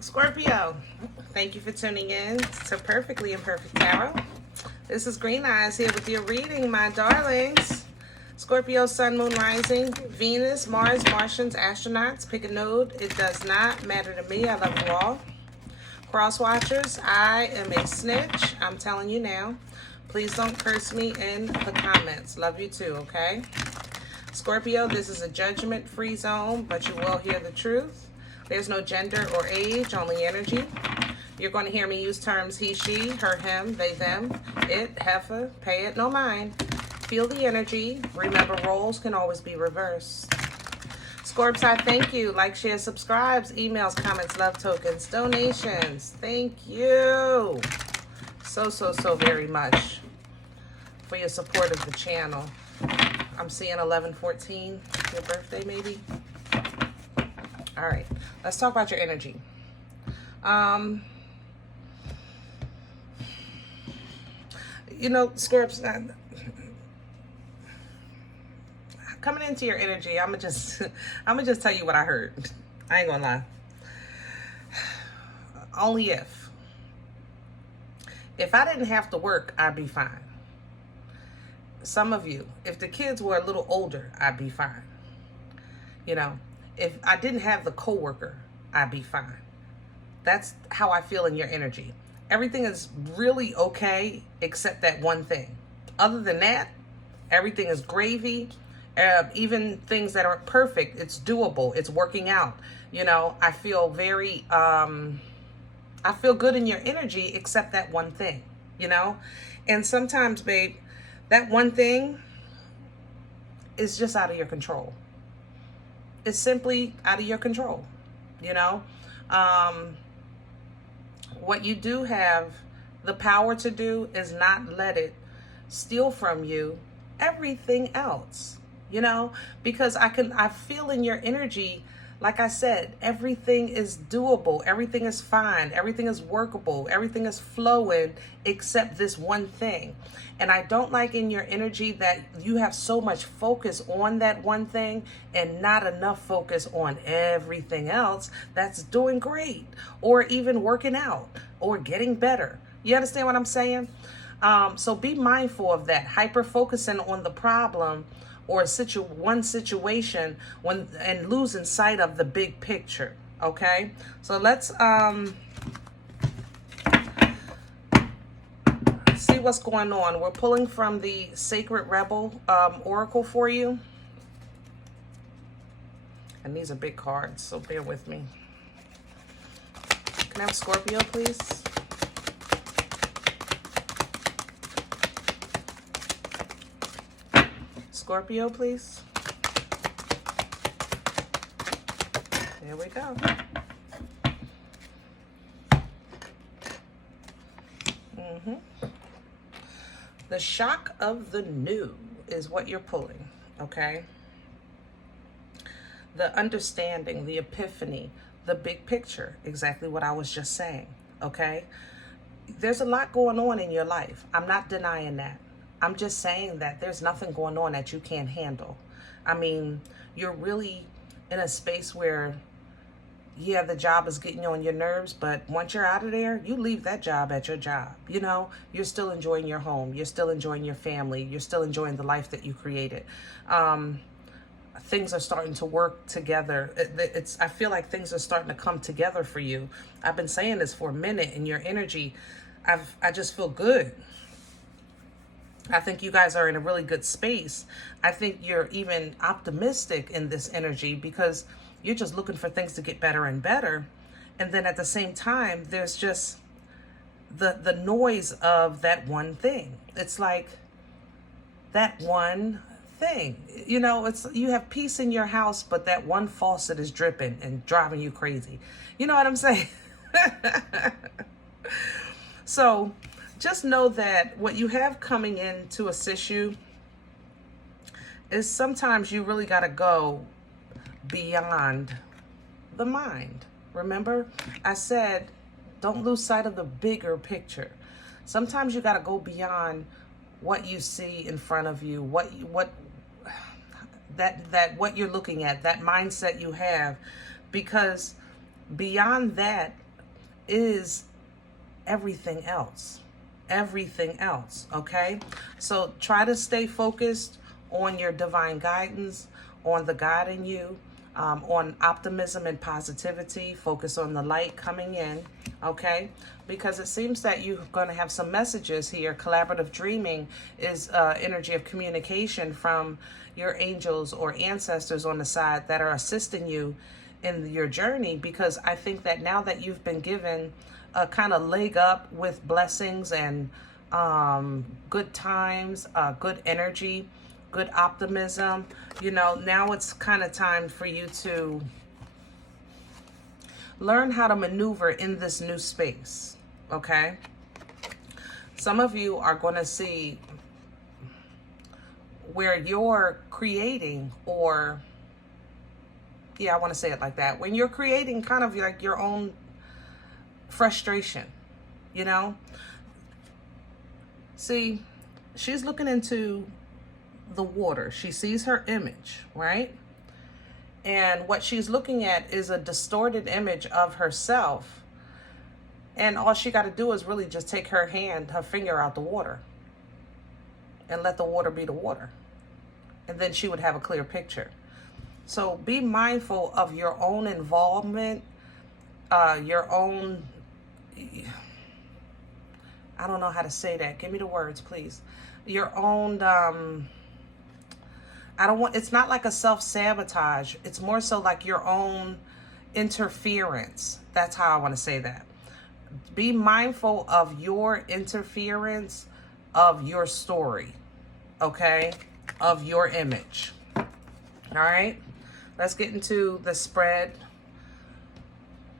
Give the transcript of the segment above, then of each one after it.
Scorpio, thank you for tuning in to Perfectly Imperfect Tarot. This is Green Eyes here with your reading, my darlings. Scorpio, Sun, Moon, Rising, Venus, Mars, Martians, astronauts. Pick a node. It does not matter to me. I love you all. Cross watchers, I am a snitch. I'm telling you now. Please don't curse me in the comments. Love you too, okay? Scorpio, this is a judgment-free zone, but you will hear the truth. There's no gender or age, only energy. You're going to hear me use terms he, she, her, him, they, them, it, heifer, pay it, no mind. Feel the energy. Remember, roles can always be reversed. Scorps, I thank you. Like, share, subscribes, emails, comments, love tokens, donations. Thank you so very much for your support of the channel. I'm seeing 11/14, your birthday maybe. All right, let's talk about your energy. You know, Scorps, coming into your energy, I'm gonna just tell you what I heard. I ain't gonna lie. Only if I didn't have to work, I'd be fine. Some of you, if the kids were a little older, I'd be fine. You know, if I didn't have the coworker, I'd be fine. That's how I feel in your energy. Everything is really okay except that one thing. Other than that, everything is gravy. Even things that aren't perfect, it's doable. It's working out. You know, I feel very, I feel good in your energy except that one thing, you know? And sometimes, babe, that one thing is just out of your control. It's simply out of your control, you know? What you do have the power to do is not let it steal from you everything else, you know? Because I feel in your energy, like I said, everything is doable, everything is fine, everything is workable, everything is flowing except this one thing. And I don't like in your energy that you have so much focus on that one thing and not enough focus on everything else that's doing great or even working out or getting better. You understand what I'm saying? So be mindful of that, hyper focusing on the problem or one situation and losing sight of the big picture, okay? So let's see what's going on. We're pulling from the Sacred Rebel Oracle for you. And these are big cards, so bear with me. Can I have Scorpio, please? Scorpio, please. There we go. The shock of the new is what you're pulling, okay? The understanding, the epiphany, the big picture, exactly what I was just saying, okay? There's a lot going on in your life. I'm not denying that. I'm just saying that there's nothing going on that you can't handle. I mean, you're really in a space where, yeah, the job is getting on your nerves, but once you're out of there, you leave that job at your job. You know, you're still enjoying your home. You're still enjoying your family. You're still enjoying the life that you created. Things are starting to work together. I feel like things are starting to come together for you. I've been saying this for a minute, and your energy, I just feel good. I think you guys are in a really good space. I think you're even optimistic in this energy because you're just looking for things to get better and better. And then at the same time, there's just the noise of that one thing. It's like that one thing. You know, you have peace in your house, but that one faucet is dripping and driving you crazy. You know what I'm saying? So just know that what you have coming in to assist you is sometimes you really got to go beyond the mind. Remember, I said, don't lose sight of the bigger picture. Sometimes you got to go beyond what you see in front of you, what you're looking at, that mindset you have, because beyond that, is everything else. Everything else, okay? So try to stay focused on your divine guidance, on the God in you, on optimism and positivity. Focus on the light coming in, okay? Because it seems that you're going to have some messages here. Collaborative dreaming is energy of communication from your angels or ancestors on the side that are assisting you in your journey, because I think that now that you've been given a kind of leg up with blessings and good times, good energy, good optimism, you know, now it's kind of time for you to learn how to maneuver in this new space, okay? Some of you are going to see where you're creating, or yeah, I want to say it like that, when you're creating kind of like your own frustration, you know? See, she's looking into the water. She sees her image, right? And what she's looking at is a distorted image of herself. And all she got to do is really just take her finger out the water and let the water be the water. And then she would have a clear picture. So be mindful of your own involvement, your own, I don't know how to say that. Give me the words, please. Your own, it's not like a self-sabotage. It's more so like your own interference. That's how I want to say that. Be mindful of your interference of your story, okay? Of your image. All right? Let's get into the spread.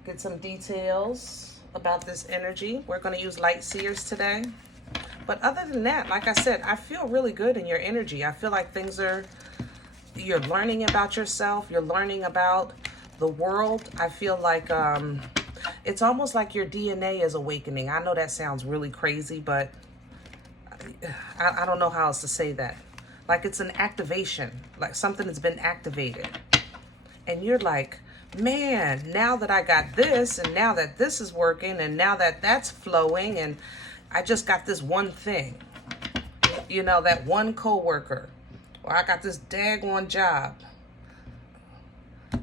Get some details about this energy. We're going to use light seers today. But other than that, like I said, I feel really good in your energy. I feel like you're learning about yourself. You're learning about the world. I feel like it's almost like your DNA is awakening. I know that sounds really crazy, but I don't know how else to say that. Like it's an activation, like something that's been activated. And you're like, man, now that I got this, and now that this is working, and now that that's flowing, and I just got this one thing, you know, that one coworker, or I got this daggone job.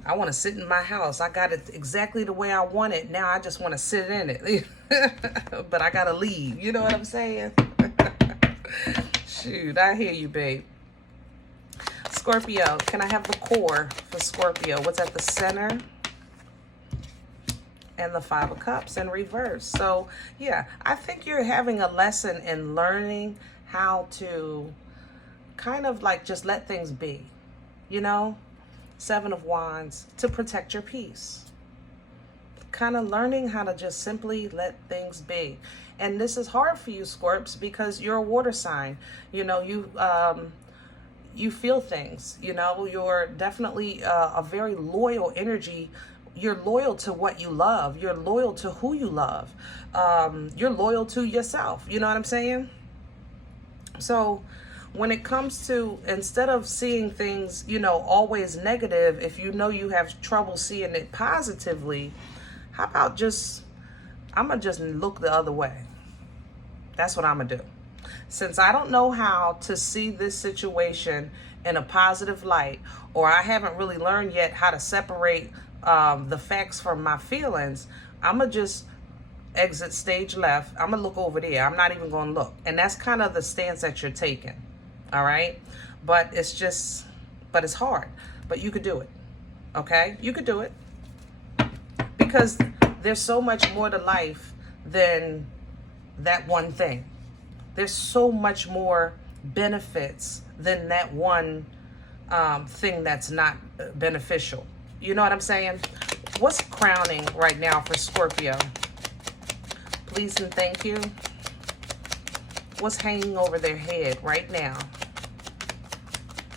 I want to sit in my house. I got it exactly the way I want it. Now I just want to sit in it. But I got to leave. You know what I'm saying? Shoot, I hear you, babe. Scorpio, can I have the core for Scorpio? What's at the center? And the Five of Cups in reverse. So, yeah, I think you're having a lesson in learning how to kind of like just let things be, you know? Seven of Wands, to protect your peace. Kind of learning how to just simply let things be. And this is hard for you, Scorps, because you're a water sign. You know, you feel things, you know, you're definitely a very loyal energy. You're loyal to what you love. You're loyal to who you love. You're loyal to yourself. You know what I'm saying? So when it comes to, instead of seeing things, you know, always negative, if you know you have trouble seeing it positively, how about I'm going to just look the other way. That's what I'm going to do. Since I don't know how to see this situation in a positive light, or I haven't really learned yet how to separate the facts from my feelings, I'm going to just exit stage left. I'm going to look over there. I'm not even going to look. And that's kind of the stance that you're taking. All right? But it's hard. But you could do it. Okay? You could do it. Because there's so much more to life than that one thing. There's so much more benefits than that one thing that's not beneficial. You know what I'm saying? What's crowning right now for Scorpio? Please and thank you. What's hanging over their head right now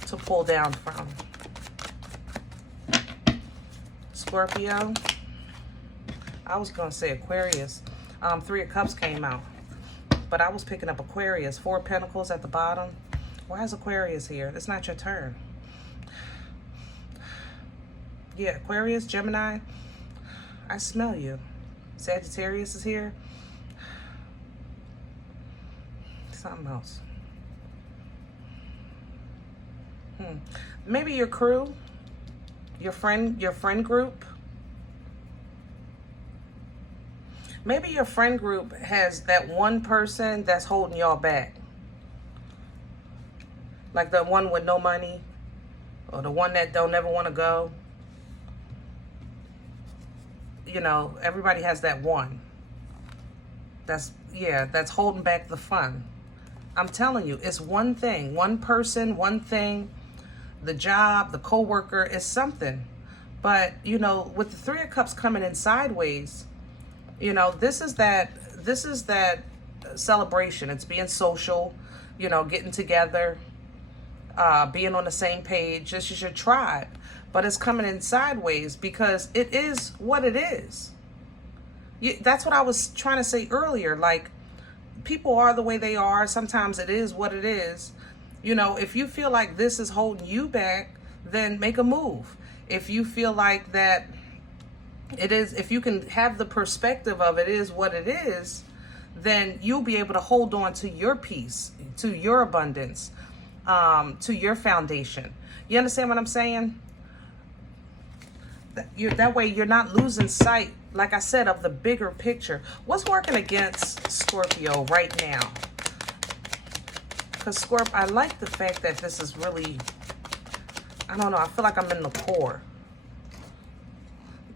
to pull down from? Scorpio. I was going to say Aquarius. Three of Cups came out. But I was picking up Aquarius. Four of Pentacles at the bottom. Why is Aquarius here? It's not your turn. Yeah, Aquarius, Gemini. I smell you. Sagittarius is here. Something else. Maybe your crew, your friend group. Maybe your friend group has that one person that's holding y'all back. Like the one with no money, or the one that don't ever want to go. You know, everybody has that one. That's holding back the fun. I'm telling you, it's one thing, one person, one thing. The job, the co-worker is something. But, you know, with the Three of Cups coming in sideways, you know, this is that celebration. It's being social, you know, getting together, being on the same page. This is your tribe. But it's coming in sideways because it is what it is. That's what I was trying to say earlier. Like, people are the way they are. Sometimes it is what it is. You know, if you feel like this is holding you back, then make a move. If you feel like that it is, if you can have the perspective of it is what it is, then you'll be able to hold on to your peace, to your abundance, to your foundation. You understand what I'm saying? That way you're not losing sight, like I said, of the bigger picture. What's working against Scorpio right now? Because Scorpio, I like the fact that this is really, I don't know, I feel like I'm in the core.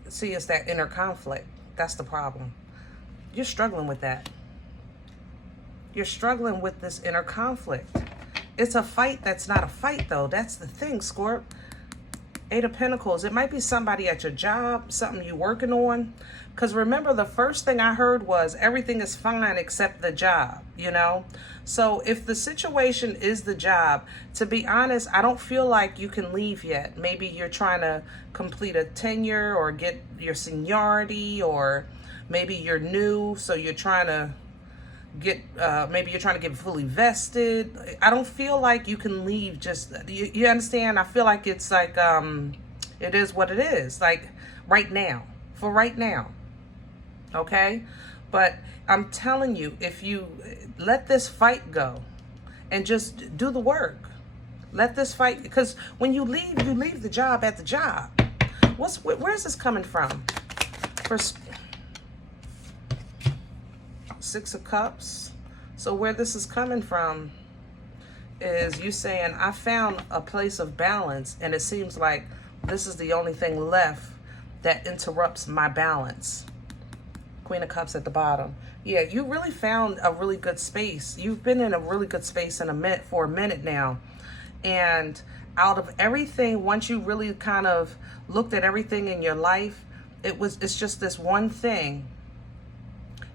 See, it's that inner conflict. That's the problem. You're struggling with that. You're struggling with this inner conflict. It's a fight that's not a fight, though. That's the thing, Scorp. Eight of Pentacles. It might be somebody at your job, something you're working on. Because remember, the first thing I heard was everything is fine except the job, you know? So if the situation is the job, to be honest, I don't feel like you can leave yet. Maybe you're trying to complete a tenure or get your seniority, or maybe you're new, so you're trying to get, maybe you're trying to get fully vested. I don't feel like you can leave just, you understand? I feel like it's like, it is what it is, like right now, for right now. Okay, but I'm telling you, if you let this fight go and just do the work, let this fight, because when you leave the job at the job. Where's this coming from? First, Six of Cups. So where this is coming from is you saying, I found a place of balance, and it seems like this is the only thing left that interrupts my balance. Queen of Cups at the bottom. Yeah, you really found a really good space. You've been in a really good space for a minute now. And out of everything, once you really kind of looked at everything in your life, it's just this one thing.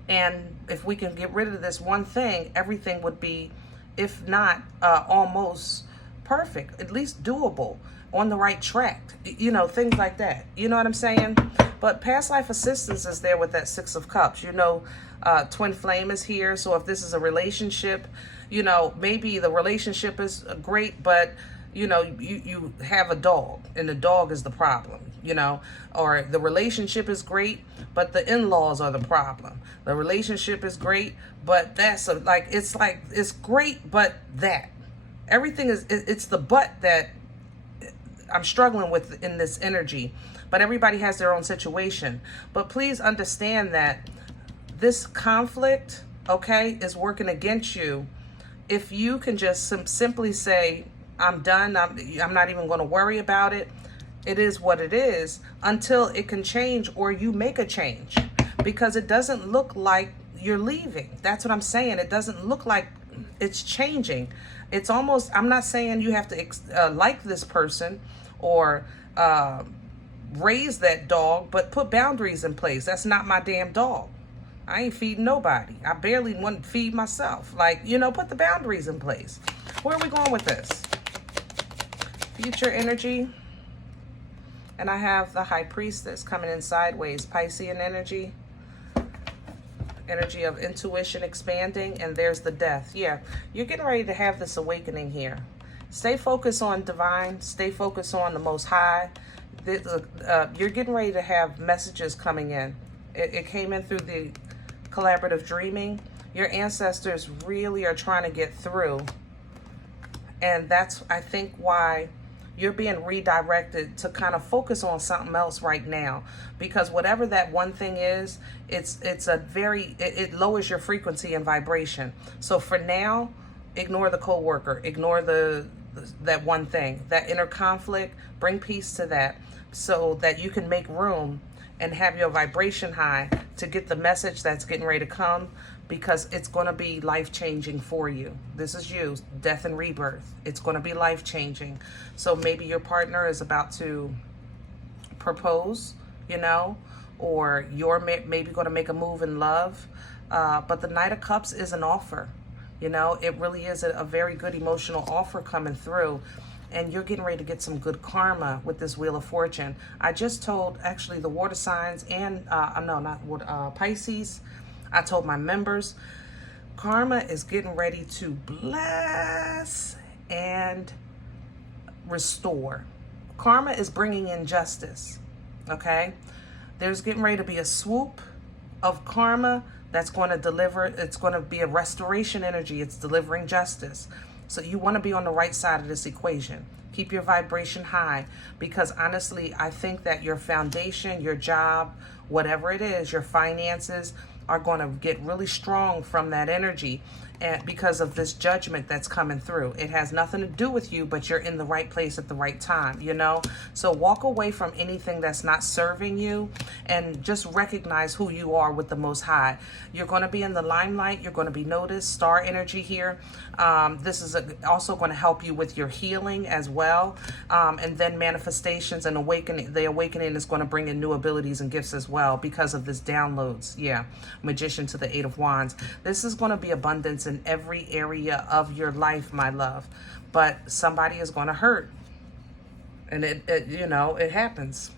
And if we can get rid of this one thing, everything would be, if not almost perfect, at least doable, on the right track, you know, things like that. You know what I'm saying? But past life assistance is there with that Six of Cups. You know, twin flame is here. So if this is a relationship, you know, maybe the relationship is great, but, you know, you have a dog, and the dog is the problem, you know, or the relationship is great, but the in-laws are the problem. The relationship is great, but it's great, but that. Everything is, it's the but that I'm struggling with in this energy. But everybody has their own situation. But please understand that this conflict, okay, is working against you. If you can just simply say, I'm done, I'm not even going to worry about it. It is what it is, until it can change or you make a change. Because it doesn't look like you're leaving. That's what I'm saying. It doesn't look like it's changing. It's almost, I'm not saying you have to like this person or raise that dog, but put boundaries in place. That's not my damn dog. I ain't feeding nobody. I barely want to feed myself. Like, you know, put the boundaries in place. Where are we going with this? Future energy. And I have the High Priestess coming in sideways. Piscean energy. Energy of intuition expanding. And there's the Death. Yeah, you're getting ready to have this awakening here. Stay focused on divine. Stay focused on the Most High. You're getting ready to have messages coming in It came in through the collaborative dreaming. Your ancestors really are trying to get through. And that's, I think, why you're being redirected to kind of focus on something else right now. Because whatever that one thing is, it lowers your frequency and vibration. So for now, ignore the coworker, ignore that one thing, that inner conflict, bring peace to that so that you can make room and have your vibration high to get the message that's getting ready to come, because it's going to be life-changing for you. This is you, death and rebirth. It's going to be life-changing. So maybe your partner is about to propose, you know, or you're maybe going to make a move in love. But the Knight of Cups is an offer. You know, it really is a very good emotional offer coming through. And you're getting ready to get some good karma with this Wheel of Fortune. I just told, actually, the water signs and, Pisces, I told my members, karma is getting ready to bless and restore. Karma is bringing in justice, okay? There's getting ready to be a swoop of karma that's going to deliver. It's going to be a restoration energy. It's delivering justice. So you want to be on the right side of this equation. Keep your vibration high, because honestly, I think that your foundation, your job, whatever it is, your finances are going to get really strong from that energy, and because of this judgment that's coming through. It has nothing to do with you, but you're in the right place at the right time, you know? So walk away from anything that's not serving you and just recognize who you are with the Most High. You're going to be in the limelight. You're going to be noticed. Star energy here. This is also going to help you with your healing as well. And then manifestations and awakening. The awakening is going to bring in new abilities and gifts as well because of this downloads. Yeah. Magician to the Eight of Wands. This is going to be abundance in every area of your life, my love, but somebody is going to hurt, and it happens.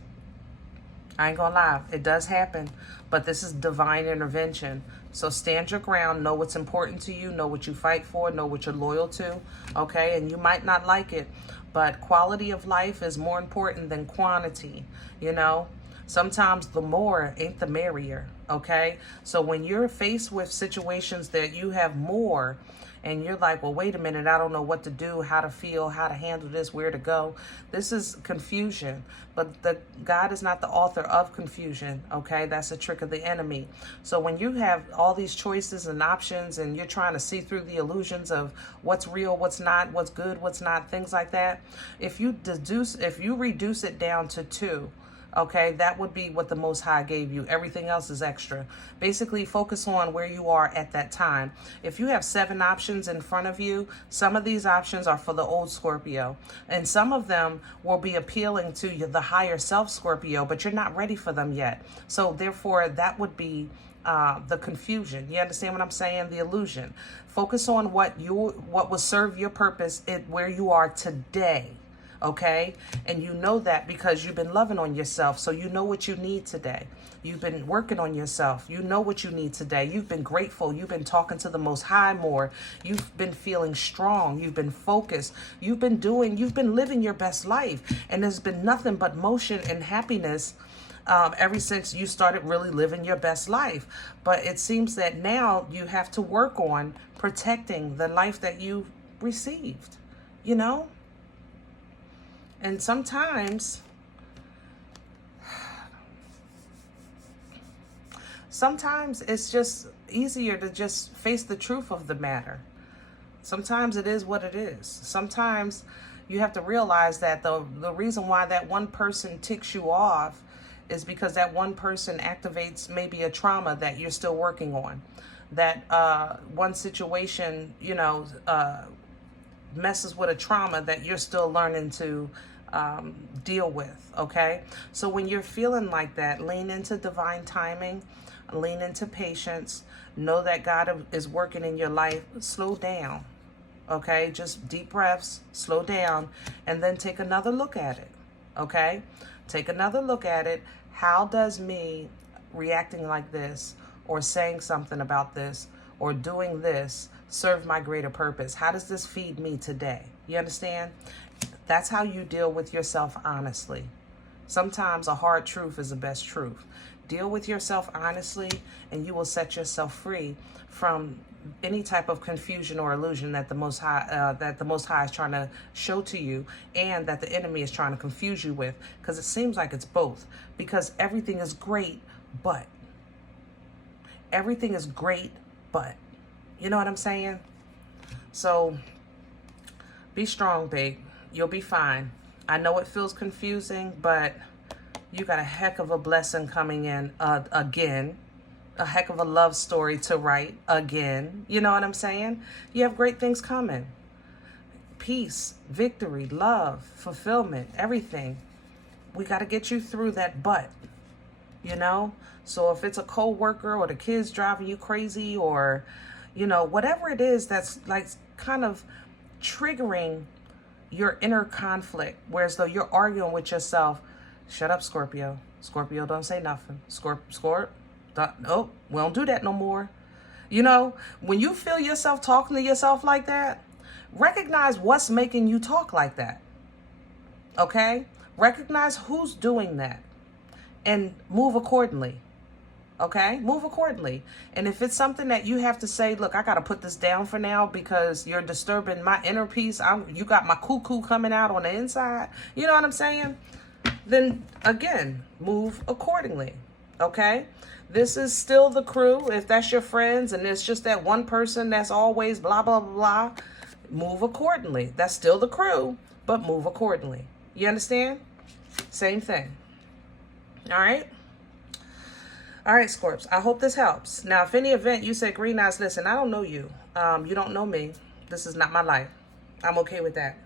I ain't gonna lie, it does happen, but this is divine intervention. So stand your ground, know what's important to you, know what you fight for, know what you're loyal to, okay? And you might not like it, but quality of life is more important than quantity, you know? Sometimes the more ain't the merrier, okay? So when you're faced with situations that you have more, and you're like, well, wait a minute, I don't know what to do, how to feel, how to handle this, where to go. This is confusion, but God is not the author of confusion, okay? That's a trick of the enemy. So when you have all these choices and options, and you're trying to see through the illusions of what's real, what's not, what's good, what's not, things like that, if you reduce it down to 2, okay, that would be what the Most High gave you. Everything else is extra. Basically, focus on where you are at that time. If you have 7 options in front of you, some of these options are for the old Scorpio, and some of them will be appealing to you, the higher self Scorpio, but you're not ready for them yet. So therefore, that would be the confusion. You understand what I'm saying? The illusion. Focus on what will serve your purpose where you are today. Okay? And you know that because you've been loving on yourself. So you know what you need today. You've been working on yourself. You know what you need today. You've been grateful. You've been talking to the Most High more. You've been feeling strong. You've been focused. You've been living your best life. And there's been nothing but motion and happiness ever since you started really living your best life. But it seems that now you have to work on protecting the life that you received, you know? And sometimes it's just easier to just face the truth of the matter. Sometimes it is what it is. Sometimes you have to realize that the reason why that one person ticks you off is because that one person activates maybe a trauma that you're still working on. That one situation, messes with a trauma that you're still learning to deal with, okay? So when you're feeling like that, lean into divine timing, lean into patience, know that God is working in your life. Slow down, okay? Just deep breaths, slow down, and then take another look at it, okay? Take another look at it. How does me reacting like this, or saying something about this, or doing this serve my greater purpose? How does this feed me today? You understand? That's how you deal with yourself honestly. Sometimes a hard truth is the best truth. Deal with yourself honestly, and you will set yourself free from any type of confusion or illusion that the Most High is trying to show to you, and that the enemy is trying to confuse you with, because it seems like it's both. Because everything is great, but everything is great, but you know what I'm saying? So be strong, babe. You'll be fine. I know it feels confusing, but you got a heck of a blessing coming in again. A heck of a love story to write again. You know what I'm saying? You have great things coming. Peace, victory, love, fulfillment, everything. We got to get you through that but, you know? So if it's a co-worker or the kids driving you crazy, or, you know, whatever it is that's like kind of triggering your inner conflict, whereas though you're arguing with yourself, shut up, Scorpio. Scorpio, don't say nothing. Nope, we don't do that no more. You know, when you feel yourself talking to yourself like that, recognize what's making you talk like that. Okay? Recognize who's doing that and move accordingly. Okay? Move accordingly. And if it's something that you have to say, look, I got to put this down for now because you're disturbing my inner peace. You got my cuckoo coming out on the inside. You know what I'm saying? Then again, move accordingly. Okay? This is still the crew. If that's your friends and it's just that one person that's always blah, blah, blah, blah, move accordingly. That's still the crew, but move accordingly. You understand? Same thing. All right? All right, Scorps. I hope this helps. Now, if any event you say, Green Eyes, listen, I don't know you. You don't know me. This is not my life. I'm okay with that.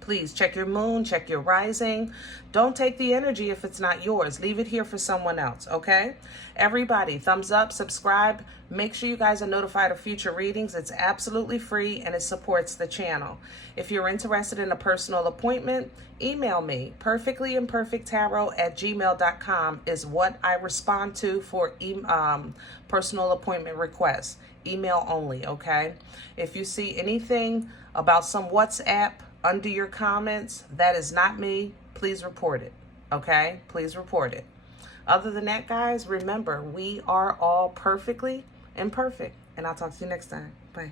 Please check your moon, check your rising. Don't take the energy if it's not yours. Leave it here for someone else, okay? Everybody, thumbs up, subscribe. Make sure you guys are notified of future readings. It's absolutely free and it supports the channel. If you're interested in a personal appointment, email me. perfectlyimperfecttarot@gmail.com is what I respond to for personal appointment requests. Email only, okay? If you see anything about some WhatsApp under your comments, that is not me. Please report it. Okay? Please report it. Other than that, guys, remember, we are all perfectly imperfect. And I'll talk to you next time. Bye.